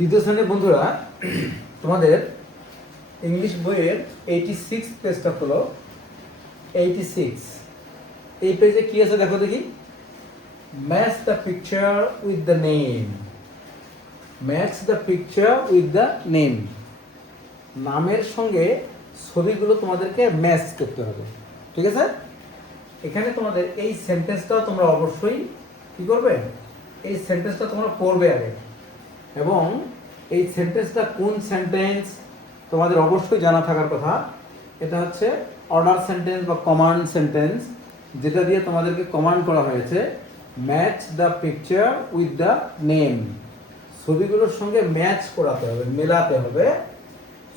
তৃতীয় শ্রেণির বন্ধুরা, তোমাদের ইংলিশ বইয়ের এইটি সিক্স পেজটা হলো এইটি সিক্স এই পেজে কি আছে দেখো দেখি? Match the picture with the name match the picture with the name নামের সঙ্গে ছবিগুলো তোমাদেরকে ম্যাচ করতে হবে। ঠিক আছে? এখানে তোমাদের এই সেন্টেন্সটাও তোমরা অবশ্যই কি করবে? এই সেন্টেন্সটা তোমরা পড়বে আগে। এবং এই সেন্টেন্সটা কোন সেন্টেন্স তোমাদের অবশ্যই জানা থাকার কথা, এটা হচ্ছে অর্ডার সেন্টেন্স বা কমান্ড সেন্টেন্স যেটা দিয়ে তোমাদেরকে কমান্ড করা হয়েছে match the picture with the name ছবিগুলোর সঙ্গে ম্যাচ করাতে হবে, মেলাতে হবে।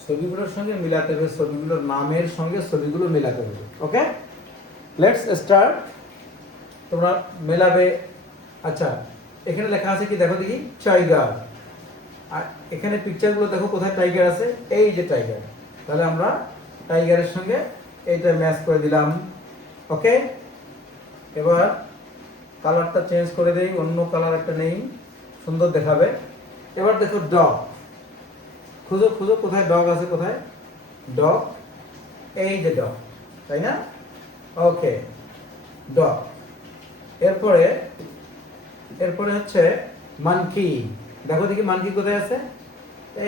ছবিগুলোর সঙ্গে মিলাতে হবে, ছবিগুলোর নামের সঙ্গে ছবিগুলো মেলাতে হবে, ওকে? লেটস স্টার্ট তোমরা মেলাবে। আচ্ছা এখানে লেখা আছে কি? দেখো দেখি টাইগার আর এখানে পিকচারগুলো দেখো কোথায় টাইগার আছে? এই যে টাইগার তাহলে আমরা টাইগারের সঙ্গে এইটা ম্যাচ করে দিলাম। ওকে এবার কালারটা চেঞ্জ করে দেই, অন্য কালার একটা নেই। সুন্দর দেখাবে। এবার দেখো ডগ খুঁজো খুঁজো কোথায় ডগ আছে, কোথায়? ডগ এই যে ডগ তাই না? ওকে ডগ এরপরে এরপরে হচ্ছে মানকি দেখো দেখি মানকি কোথায় আছে?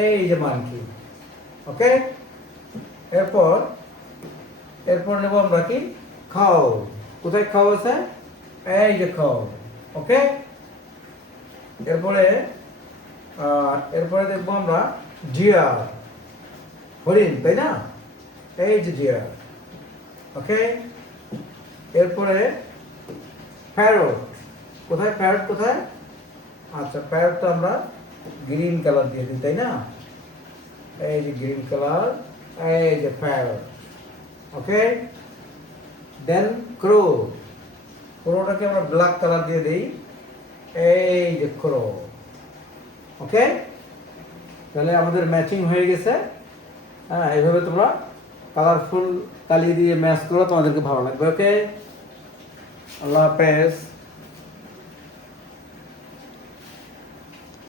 এই যে মানকি। ওকে এরপর এরপর নেব আমরা কি? খাও। কোথায় খাও আছে? এই যে খাও। ওকে এরপরে এরপরে দেখব আমরা জিয়ার হরিণ, তাই না? এই যে জিয়ার ওকে এরপরে প্যারট কোথায় প্যারট কোথায়? আচ্ছা প্যারটটা আমরা গ্রিন কালার দিয়ে দিই, তাই না? এই যে গ্রিন কালার এই যে প্যারট ওকে দেন ক্রো ক্রোটাকে আমরা ব্ল্যাক কালার দিয়ে দিই, এই যে ক্রো ওকে তাহলে আমাদের ম্যাচিং হয়ে গেছে। হ্যাঁ এইভাবে তোমরা কালারফুল কালি দিয়ে ম্যাচ করো, তোমাদেরকে ভালো লাগবে ওকে আল্লাহ হাফেজ।